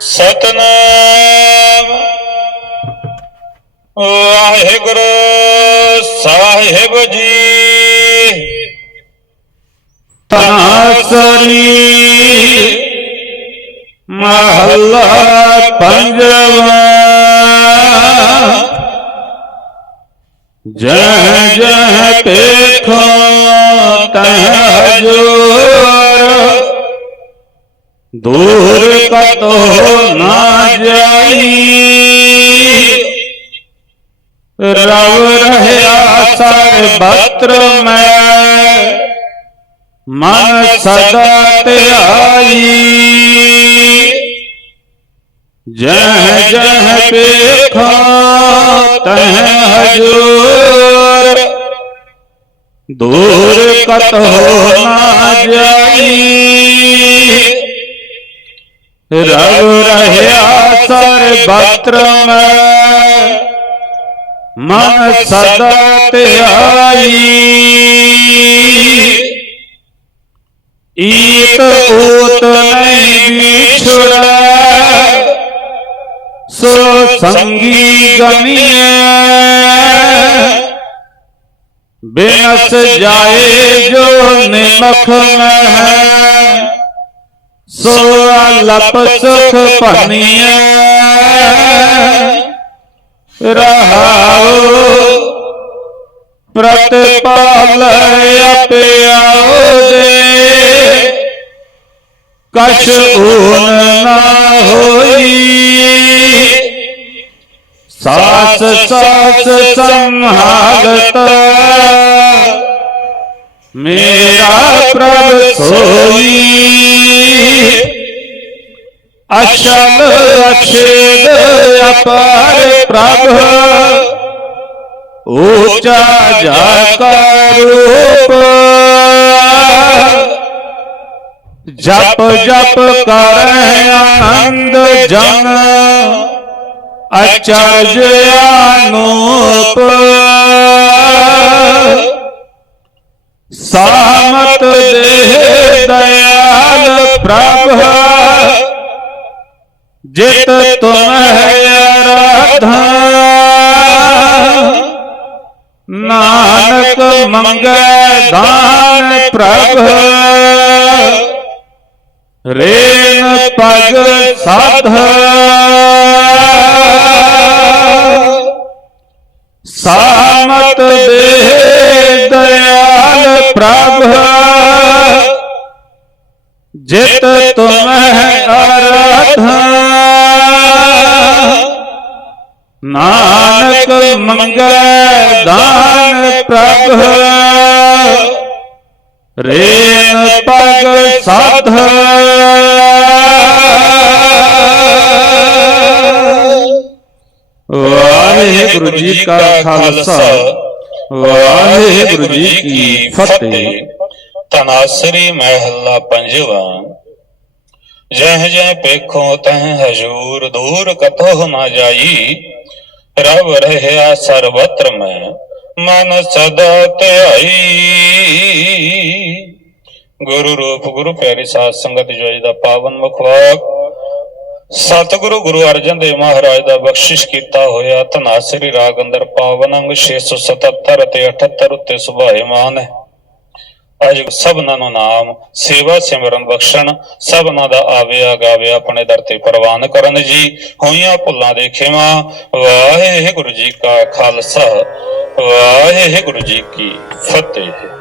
ਸਤਨਾਮ। ਵਾਹਿਗੁਰੂ ਸਾਹਿਬ ਜੀ। ਤਨਾਸਰੀ ਮਹੱਲਾ ਪੰਜਵਾ। ਜਹ ਜਹ ਦੇਖੋ ਤਹ ਹਜੂਰ ਦੂਰ ਕਤੋ ਨਾ ਜਾਈ। ਰਵ ਰਹਿਆ ਸਰਬਤਰ ਮੈਂ। ਮਨ ਸਦਾ ਧਿਆਈ ਜਹ ਜਹ ਵੇਖੋ ਤਹ ਹਜੂਰ। ਦੂਰ ਕਤੋ ਨਾ ਜਾਈ। ਰਵ ਰਹਿਆ ਸਰਬਤਰ ਮੈਂ ਮਨ ਸਦਾ ਧਿਆਈ। ਈਤ ਊਤ ਨਹੀਂ ਵਿਛੜਾ। ਸੋ ਸੰਗੀ ਗਮੀਐ। ਬਿਨਸ ਜਾਏ ਜੋ ਨਿਮਖ ਮਹਿ। ਸੋ ਅਲਪ ਸੁਖ ਭਨੀਐ। ਰਹਾਉ, ਪ੍ਰਤਪਾਲ ਅਪਿਆਉ ਦੇ ਕਛ ਊਨ ਨਾ ਹੋਈ। ਸਾਸ ਸਾਸ ਸੰਹਾਗਤ ਮੇਰਾ ਪ੍ਰਭ ਸੋਈ। ਅਸ਼ਲ ਅਛੇਦ ਅਪਾਰ ਪ੍ਰਭ। ਊਚਾ ਜਾ ਰੂਪ। ਜਪ ਜਪ ਕਰੈ ਆਨੰਦ ਜਨ। ਅਚਰਜ ਅਨੂਪ। ਸਾਮਤ ਦੇ ਦਇਆਲ ਪ੍ਰਭ। ਜਿਤ ਤੁਮ ਹੈ ਆਰਾਧਾ ਨਾਨਕ ਮੰਗੈ ਦਾਨ ਪ੍ਰਭ। ਰੇਨ ਪਗ ਸਾਧ। ਸਾਮਤ ਦੇ ਦਇਆਲ ਪ੍ਰਭ। ਜਿਤ ਤੁਮ ਹੈ ਆਰਾਧਾ ਨਾਨਕ ਮੰਗੈ ਦਾਨ ਪ੍ਰਭ ਰੇਨ ਪਗ ਸਾਧ ਵਾਹਿਗੁਰੂ ਜੀ ਕਾ ਖਾਲਸਾ, ਵਾਹਿਗੁਰੂ ਜੀ ਕੀ ਫਤਿਹ। ਤਨਾਸਰੀ ਮਹਿਲਾ ਪੰਜਵਾ। ਜਹ ਜਹ ਪੇਖੋ ਤਹ ਹਜੂਰ, ਦੂਰ ਕਤੋ ਨਾ ਜਾਈ। ਰਵ ਰਹਿਆ ਸਰਬਤਰ ਮੈਂ, ਮਨ ਸਦਾ ਧਿਆਈ। ਗੁਰੂ ਰੂਪ, ਗੁਰੂ ਪਿਆਰੀ ਸਾਧ ਸੰਗਤ ਜੋਈ ਦਾ ਪਾਵਨ ਮੁਖਵਾਕ ਸਤਿਗੁਰੂ ਗੁਰੂ ਅਰਜਨ ਦੇਵ ਮਹਾਰਾਜ ਦਾ ਬਖਸ਼ਿਸ਼ ਕੀਤਾ ਹੋਇਆ ਧਨਾਸਰੀ ਰਾਗ ਅੰਦਰ ਪਾਵਨ ਅੰਗ 677 ਅਤੇ 78 ਉੱਤੇ ਸੁਭਾਏਮਾਨ ਹੈ। ਅਜ ਸਭਨਾਂ ਨੂੰ ਨਾਮ, ਸੇਵਾ ਸਿਮਰਨ ਬਖਸ਼ਣ, ਸਭਨਾਂ ਦਾ ਆਵਿਆ ਗਾਵਿਆ ਆਪਣੇ ਦਰ ਤੇ ਪ੍ਰਵਾਨ ਕਰਨ ਜੀ। ਹੋਈਆਂ ਭੁੱਲਾਂ ਦੇ ਖਿਮਾ, ਵਾਹਿਗੁਰੂ ਜੀ ਕਾ ਖਾਲਸਾ, ਵਾਹਿਗੁਰੂ ਜੀ ਕੀ ਫਤਿਹ।